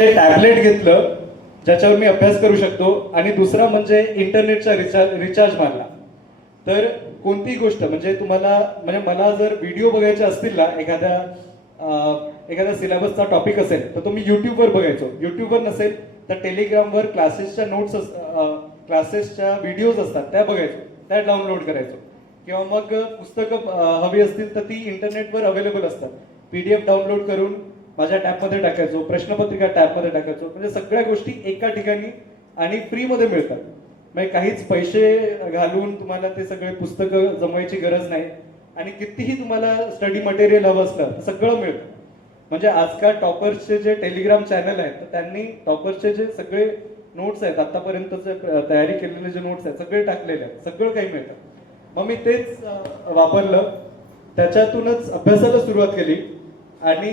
Tablet घेतलं ज्याच्यावर मी अभ्यास करू शकतो आणि दुसरा म्हणजे इंटरनेटचा रिचार्ज रिचार्ज मारला. तर कोणतीही गोष्ट म्हणजे तुम्हाला म्हणजे मला जर व्हिडिओ बघायचे असतील ना एखाद्या एखादा एखाद्या सिलेबसचा टॉपिक असेल तर तो मी युट्यूबवर बघायचो. युट्यूबवर नसेल तर टेलिग्रामवर क्लासेसच्या नोट्स क्लासेसच्या व्हिडिओज असतात त्या बघायचो त्या डाउनलोड करायचो. किंवा मग पुस्तकं हवी असतील तर ती इंटरनेटवर अवेलेबल असतात. पी डी एफ डाउनलोड करून माझ्या टॅबमध्ये टाकायचो प्रश्नपत्रिका टॅबमध्ये टाकायचो. म्हणजे सगळ्या गोष्टी एका ठिकाणी आणि फ्रीमध्ये मिळतात. म्हणजे काहीच पैसे घालून तुम्हाला ते सगळे पुस्तकं जमवायची गरज नाही. आणि कितीही तुम्हाला स्टडी मटेरियल हवं असलं तर सगळं मिळतं. म्हणजे आजकाल टॉपर्सचे जे टेलिग्राम चॅनल आहेत तर त्यांनी टॉपर्सचे जे सगळे नोट्स आहेत आतापर्यंतचे तयारी केलेले जे नोट्स आहेत सगळे टाकलेले आहेत. सगळं काही मिळतं. मग मी तेच वापरलं. त्याच्यातूनच अभ्यासाला सुरुवात केली. आणि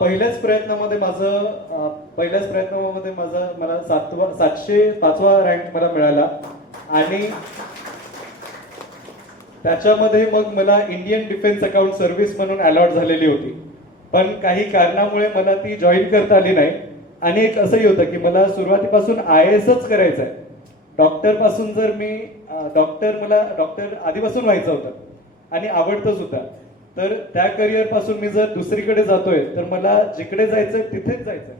पहिल्याच प्रयत्नामध्ये माझं पहिल्याच प्रयत्नामध्ये माझं मला सातवा सातशे पाचवा रँक मला मिळाला. आणि त्याच्यामध्ये मग मला इंडियन डिफेन्स अकाउंट सर्व्हिस म्हणून अलॉट झालेली होती. पण काही कारणामुळे मला ती जॉईन करता आली नाही. आणि एक असंही होतं की मला सुरुवातीपासून आय एसच करायचं आहे डॉक्टरपासून जर मी डॉक्टर मला डॉक्टर आधीपासून व्हायचं होतं. आणि आवडतं सुद्धा तर त्या करिअरपासून मी जर दुसरीकडे जातोय तर मला जिकडे जायचंय तिथेच जायचंय.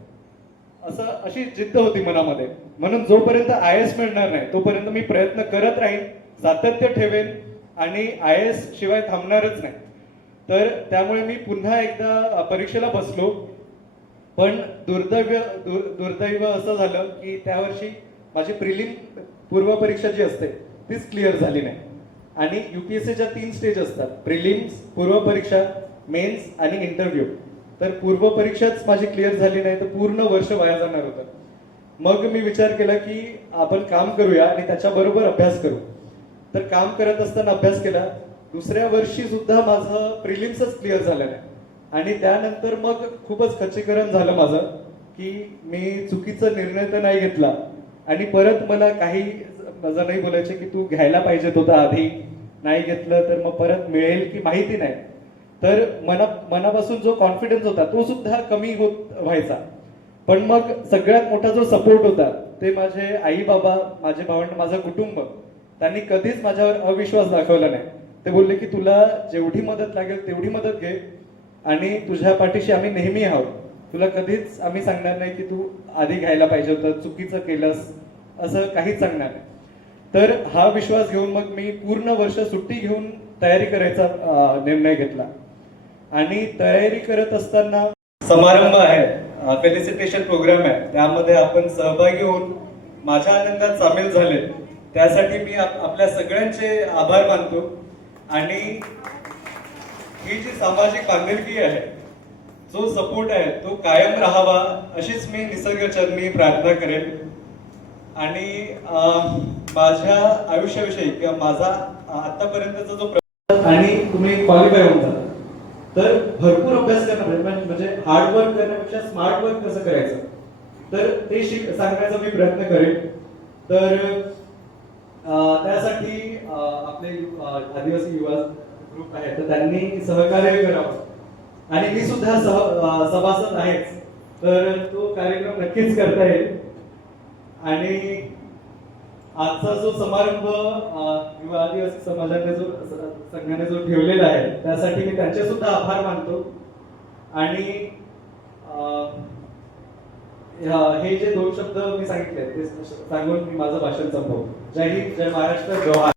असं अशी जिद्द होती मनामध्ये. म्हणून जोपर्यंत आय एस मिळणार नाही तोपर्यंत मी प्रयत्न करत राहीन सातत्य ठेवेन आणि आय एस शिवाय थांबणारच नाही. तर त्यामुळे मी पुन्हा एकदा परीक्षेला बसलो. पण दुर्दैव दुर्दैव असं झालं की त्यावर्षी माझी प्रिलिम पूर्व परीक्षा जी असते तीच क्लिअर झाली नाही. आणि युपीएससीच्या तीन स्टेज असतात. प्रिलिम्स पूर्व परीक्षा मेन्स आणि इंटरव्ह्यू तर पूर्व परीक्षाच माझी क्लिअर झाली नाही तर पूर्ण वर्ष वाया जाणार होतं. मग मी विचार केला की आपण काम करूया आणि त्याच्याबरोबर अभ्यास करू. तर काम करत असताना अभ्यास केला. दुसऱ्या वर्षी सुद्धा माझं प्रिलिम्सच क्लिअर झालं नाही. आणि त्यानंतर मग खूपच खच्चीकरण झालं माझं की मी चुकीचा निर्णय तर नाही घेतला. आणि परत मला काही जणही बोलायचे की तू घ्यायला पाहिजेत होता आधी नाही घेतलं तर मग परत मिळेल की माहिती नाही. तर मना मनापासून जो कॉन्फिडन्स होता तो सुद्धा कमी होत व्हायचा. पण मग सगळ्यात मोठा जो सपोर्ट होता ते माझे आई बाबा माझे भावंड माझं कुटुंब त्यांनी कधीच माझ्यावर अविश्वास दाखवला नाही. ते बोलले की तुला जेवढी मदत लागेल तेवढी मदत घे आणि तुझ्या पाठीशी आम्ही नेहमी आहोत. तुला कधीच आम्ही सांगणार नाही की तू आधी घ्यायला पाहिजे होतं चुकीचं केलंस असं काहीच सांगणार नाही. तर हा विश्वास घेऊन मग मी पूर्ण वर्ष सुट्टी घेऊन तयारी करायचा निर्णय घेतला. आणि तयारी करत असताना समारंभ आहे फेलिसिटेशन प्रोग्राम आहे. त्यामध्ये आपण सहभागी होऊन माझ्या आनंदात सामील झाले. त्यासाठी मी आपल्या सगळ्यांचे आभार मानतो. आणि ही जी सामाजिक बांधिलकी आहे जो सपोर्ट आहे तो कायम राहावा अशीच मी निसर्गचरणी प्रार्थना करेन. आणि माझ्या आयुष्याविषयी किंवा माझा आतापर्यंतचा जो प्र- आणि तुम्ही क्वालिफाय होऊन जाता. तर भरपूर अभ्यास करणं म्हणजे- म्हणजे म्हणजे हार्डवर्क करण्यापेक्षा स्मार्ट वर्क कसं करायचं? तर ते शिक सांगण्याचा मी प्रयत्न करेन. तर त्यासाठी आपले आदिवासी युवा ग्रुप आहे तर त्यांनी सहकार्य करावं. आणि मी सुद्धा सह सभासद आहेच. तर तो कार्यक्रम नक्कीच करता येईल. आणि आजचा जो समारंभ किंवा युवा आदिवासी समाजाने जो संघाने जो ठेवलेला आहे त्यासाठी मी त्यांचे सुद्धा आभार मानतो. आणि हे जे दोन शब्द मी सांगितले ते सांगून मी माझं भाषण संपवतो. जय हिंद जय महाराष्ट्र जवाहर